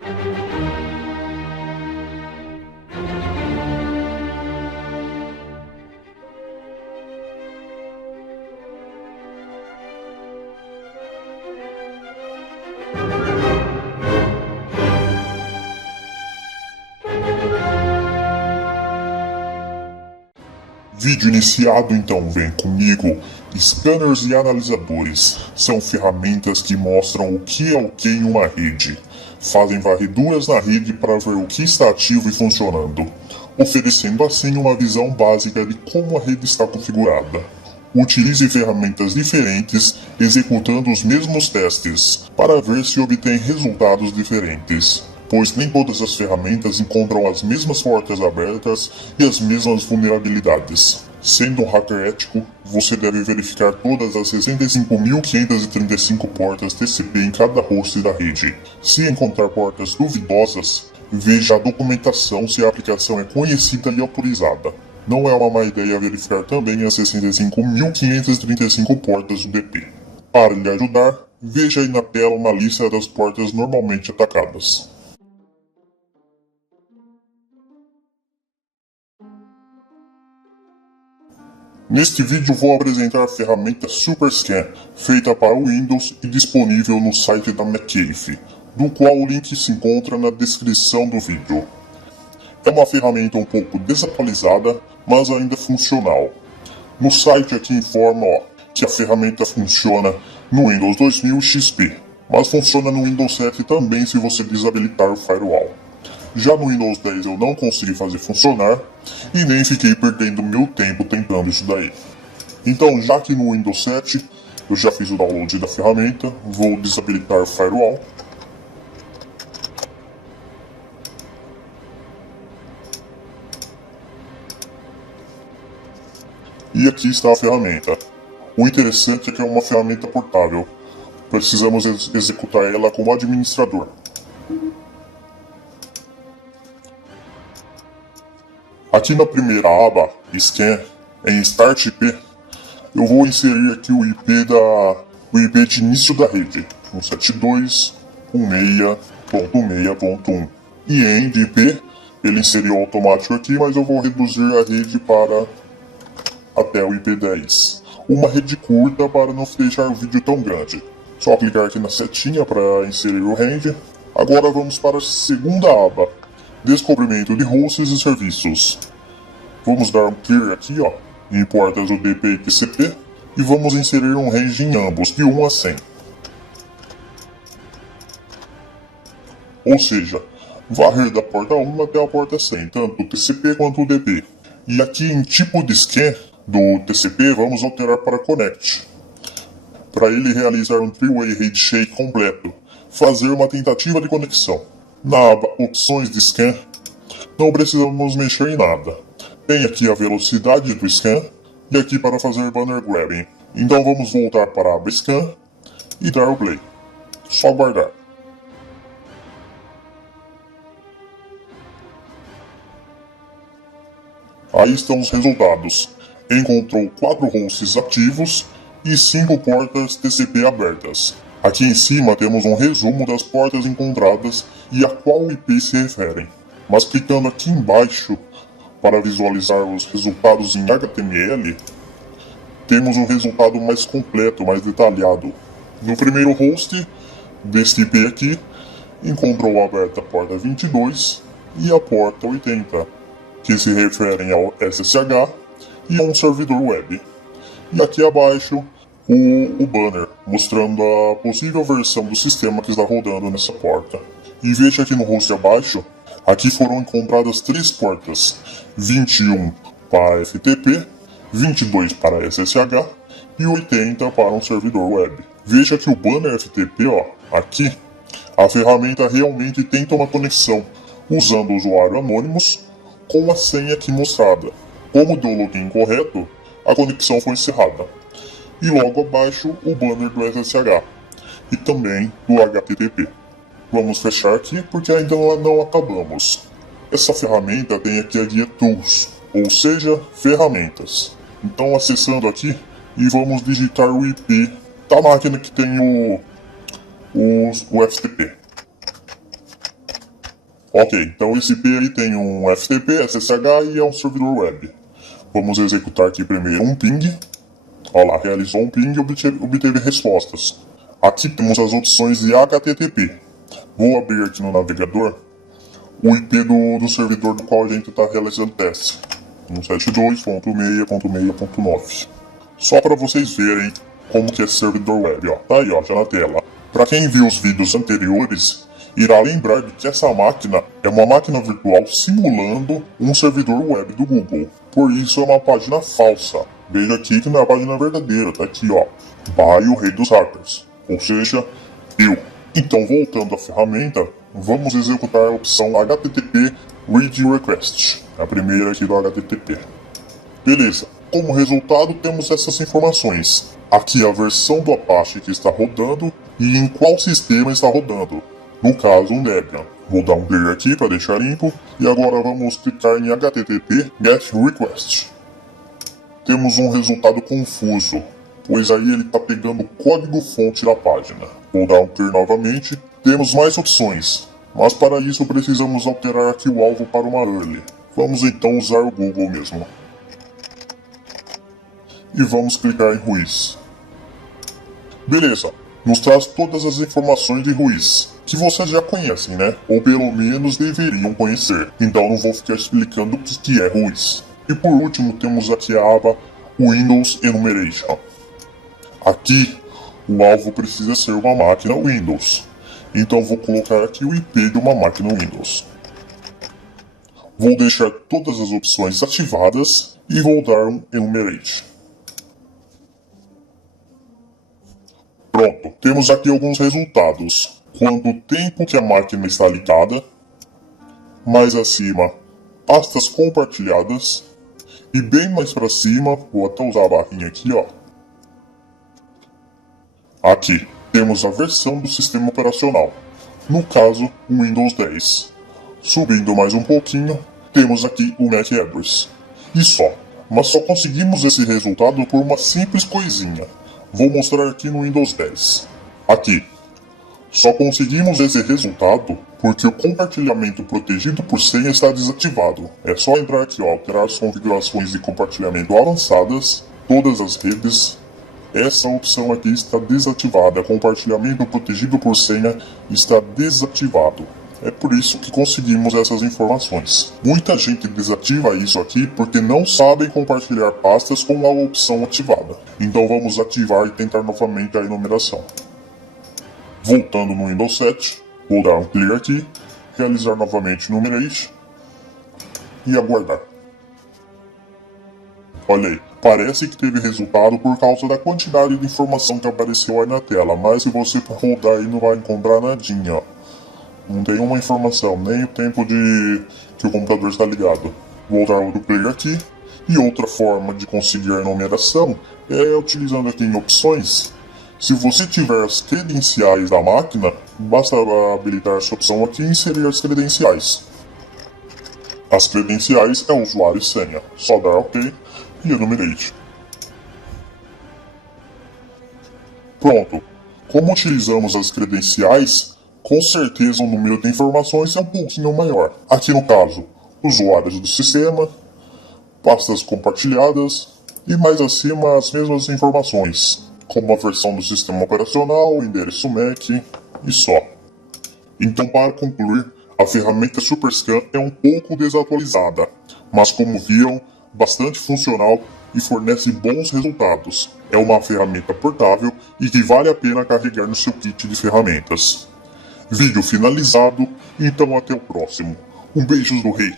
Vídeo iniciado, então vem comigo. Scanners e analisadores são ferramentas que mostram o que é o que em uma rede. Fazem varreduras na rede para ver o que está ativo e funcionando, oferecendo assim uma visão básica de como a rede está configurada. Utilize ferramentas diferentes executando os mesmos testes para ver se obtém resultados diferentes, pois nem todas as ferramentas encontram as mesmas portas abertas e as mesmas vulnerabilidades. Sendo um hacker ético, você deve verificar todas as 65.535 portas TCP em cada host da rede. Se encontrar portas duvidosas, veja a documentação se a aplicação é conhecida e autorizada. Não é uma má ideia verificar também as 65.535 portas UDP. Para lhe ajudar, veja aí na tela uma lista das portas normalmente atacadas. Neste vídeo vou apresentar a ferramenta SuperScan, feita para o Windows e disponível no site da McAfee, do qual o link se encontra na descrição do vídeo. É uma ferramenta um pouco desatualizada, mas ainda funcional. No site aqui informa que a ferramenta funciona no Windows 2000 XP, mas funciona no Windows 7 também se você desabilitar o firewall. Já no Windows 10 eu não consegui fazer funcionar e nem fiquei perdendo meu tempo tentando isso daí. Então, já que no Windows 7 eu já fiz o download da ferramenta, vou desabilitar o firewall. E aqui está a ferramenta. O interessante é que é uma ferramenta portável. Precisamos executar ela como administrador. Aqui na primeira aba, Scan, em Start IP, eu vou inserir aqui o IP de início da rede, 172.168.1.1. E End IP, ele inseriu automático aqui, mas eu vou reduzir a rede para até o IP 10. Uma rede curta para não deixar o vídeo tão grande. Só clicar aqui na setinha para inserir o range. Agora vamos para a segunda aba. Descobrimento de hosts e serviços. Vamos dar um clear aqui, em portas UDP e TCP, e vamos inserir um range em ambos, de 1 a 100. Ou seja, varrer da porta 1 até a porta 100, tanto o TCP quanto o UDP. E aqui em tipo de scan do TCP, vamos alterar para Connect, para ele realizar um three-way handshake completo, fazer uma tentativa de conexão. Na aba Opções de Scan, não precisamos mexer em nada. Tem aqui a velocidade do scan e aqui para fazer banner grabbing. Então vamos voltar para a aba Scan e dar o play. Só aguardar. Aí estão os resultados. Encontrou 4 hosts ativos e 5 portas TCP abertas. Aqui em cima temos um resumo das portas encontradas e a qual IP se referem. Mas clicando aqui embaixo para visualizar os resultados em HTML, temos um resultado mais completo, mais detalhado. No primeiro host deste IP aqui, encontrou aberta a porta 22 e a porta 80, que se referem ao SSH e a um servidor web. E aqui abaixo o banner, mostrando a possível versão do sistema que está rodando nessa porta. E veja aqui no host abaixo, aqui foram encontradas 3 portas, 21 para FTP, 22 para SSH e 80 para um servidor web. Veja que o banner FTP, aqui, a ferramenta realmente tenta uma conexão, usando usuário anônimos com a senha aqui mostrada. Como deu o login correto, a conexão foi encerrada. E logo abaixo o banner do SSH e também do HTTP. Vamos fechar aqui porque ainda não acabamos. Essa ferramenta tem aqui a guia Tools, ou seja, ferramentas. Então acessando aqui e vamos digitar o IP da máquina que tem o FTP. Ok, então esse IP aí tem um FTP, SSH e é um servidor web. Vamos executar aqui primeiro um ping. Olha lá, realizou um ping e obteve respostas. Aqui temos as opções de HTTP. Vou abrir aqui no navegador o IP do servidor do qual a gente está realizando teste. 172.6.6.9. Só para vocês verem como que é esse servidor web, ó. Tá aí, ó, já na tela. Para quem viu os vídeos anteriores, irá lembrar de que essa máquina é uma máquina virtual simulando um servidor web do Google. Por isso é uma página falsa. Veja aqui que não é a página verdadeira, tá aqui, ó. Bai, o rei dos hackers. Ou seja, eu. Então, voltando à ferramenta, vamos executar a opção HTTP Read Request, a primeira aqui do HTTP. Beleza, como resultado temos essas informações. Aqui a versão do Apache que está rodando e em qual sistema está rodando. No caso, um Debian. Vou dar um clear aqui para deixar limpo e agora vamos clicar em HTTP GET Request. Temos um resultado confuso, pois aí ele está pegando o código-fonte da página. Vou dar um clear novamente. Temos mais opções, mas para isso precisamos alterar aqui o alvo para uma URL. Vamos então usar o Google mesmo. E vamos clicar em Ruiz. Beleza, nos traz todas as informações de Ruiz, que vocês já conhecem, né? Ou pelo menos deveriam conhecer. Então não vou ficar explicando o que é Ruiz. E por último temos aqui a aba Windows Enumeration. Aqui o alvo precisa ser uma máquina Windows. Então vou colocar aqui o IP de uma máquina Windows. Vou deixar todas as opções ativadas e vou dar um Enumerate. Pronto, temos aqui alguns resultados. Quanto tempo que a máquina está ligada, mais acima, pastas compartilhadas, e bem mais para cima, vou até usar a barrinha aqui, ó. Aqui, temos a versão do sistema operacional, no caso, o Windows 10. Subindo mais um pouquinho, temos aqui o MAC address. E só, mas só conseguimos esse resultado por uma simples coisinha. Vou mostrar aqui no Windows 10. Aqui. Só conseguimos esse resultado porque o compartilhamento protegido por senha está desativado. É só entrar aqui, ó, alterar as configurações de compartilhamento avançadas, todas as redes. Essa opção aqui está desativada. Compartilhamento protegido por senha está desativado. É por isso que conseguimos essas informações. Muita gente desativa isso aqui porque não sabem compartilhar pastas com a opção ativada. Então vamos ativar e tentar novamente a enumeração. Voltando no Windows 7, vou dar um clear aqui, realizar novamente o Enumerate e aguardar. Olha aí, parece que teve resultado por causa da quantidade de informação que apareceu aí na tela, mas se você rodar aí não vai encontrar nadinha, ó. Não tem uma informação, nem o tempo que o computador está ligado. Vou dar outro clear aqui. E outra forma de conseguir a numeração é utilizando aqui em opções. Se você tiver as credenciais da máquina, basta habilitar essa opção aqui e inserir as credenciais. As credenciais é usuário e senha. Só dar OK e enumerate. Pronto. Como utilizamos as credenciais, com certeza o número de informações é um pouquinho maior. Aqui no caso, usuários do sistema, pastas compartilhadas e mais acima as mesmas informações, como a versão do sistema operacional, endereço MAC e só. Então, para concluir, a ferramenta SuperScan é um pouco desatualizada, mas como viram, bastante funcional e fornece bons resultados. É uma ferramenta portável e que vale a pena carregar no seu kit de ferramentas. Vídeo finalizado, então até o próximo. Um beijo do rei.